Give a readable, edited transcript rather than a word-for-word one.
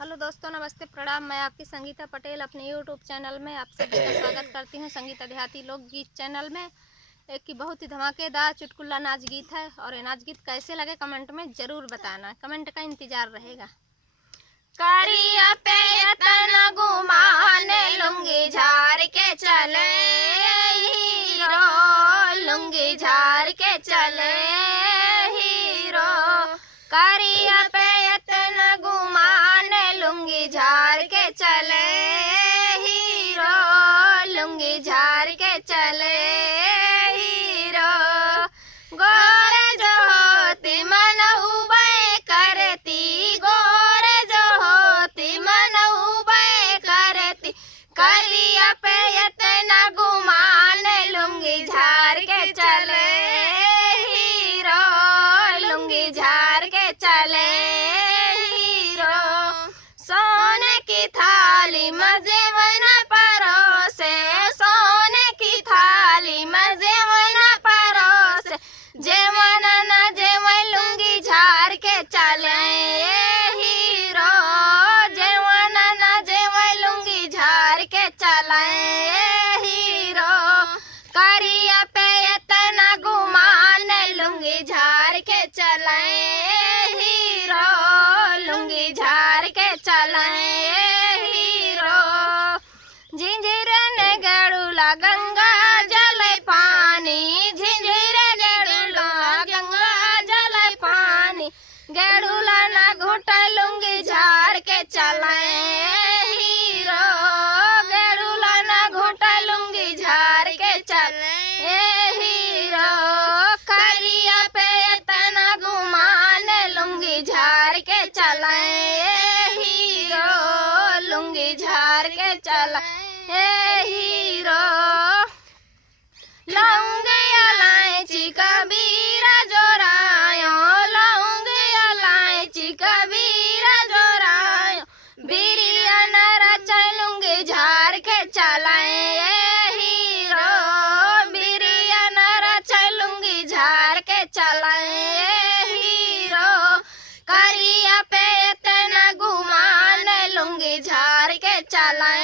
Hello दोस्तों, नमस्ते, प्रणाम। मैं आपकी संगीता पटेल अपने यूट्यूब चैनल में आप सभी का स्वागत करती हूँ। संगीता देहाती लोकगीत चैनल में एक की बहुत ही धमाकेदार चुटकुला नाच गीत है और ये नाच गीत कैसे लगे कमेंट में ज़रूर बताना। कमेंट का इंतज़ार रहेगा। करिया पे तना गुमाने लुंगी झार के चले हीरो, लुंगी झार के चले हीरो। करिया पे तना गुमाने लुंगी झार के चले हीरो, लुंगी झार के चले हीरो। गोरे जो होती मन उबे करती, गोरे जो होती मन उबे करती। करिया पे इतना गुमान लुंगी झार के चले हीरो, लुंगी झार के चले हीरो। सोने की थाली मजे वना परोसे, सोने की थाली मजे वना परोसे। जेवन न जेवन लुंगी झार के चले हीरो, जेवन न जेवन लुंगी झार के चले हीरो। करिया पे इतना गुमान लुंगी झार के चले हीरो, लुंगी झार के चले हीरो। झिंझिर ने गड़ुला गंगा जल पानी, झिंझिर गड़ुला गंगा जल पानी। गड़ुला ना घुट लुंगी झार के चले हीरो, गड़ुला ना घुट लुंगी झार के चले हीरो। करिया पे इतना गुमान लुंगी झार के चले हीरो, लुंगी झार के चले हीरो। लौंग इलायची कबीरा जोरायो, लौंग इलायची कबीरा जोरायो। बिरिया नरच लुंगी झार के चले हीरो, बिरिया नरच लुंगी झार के चले हीरो। करिया पे इतना गुमान लुंगी झार के चले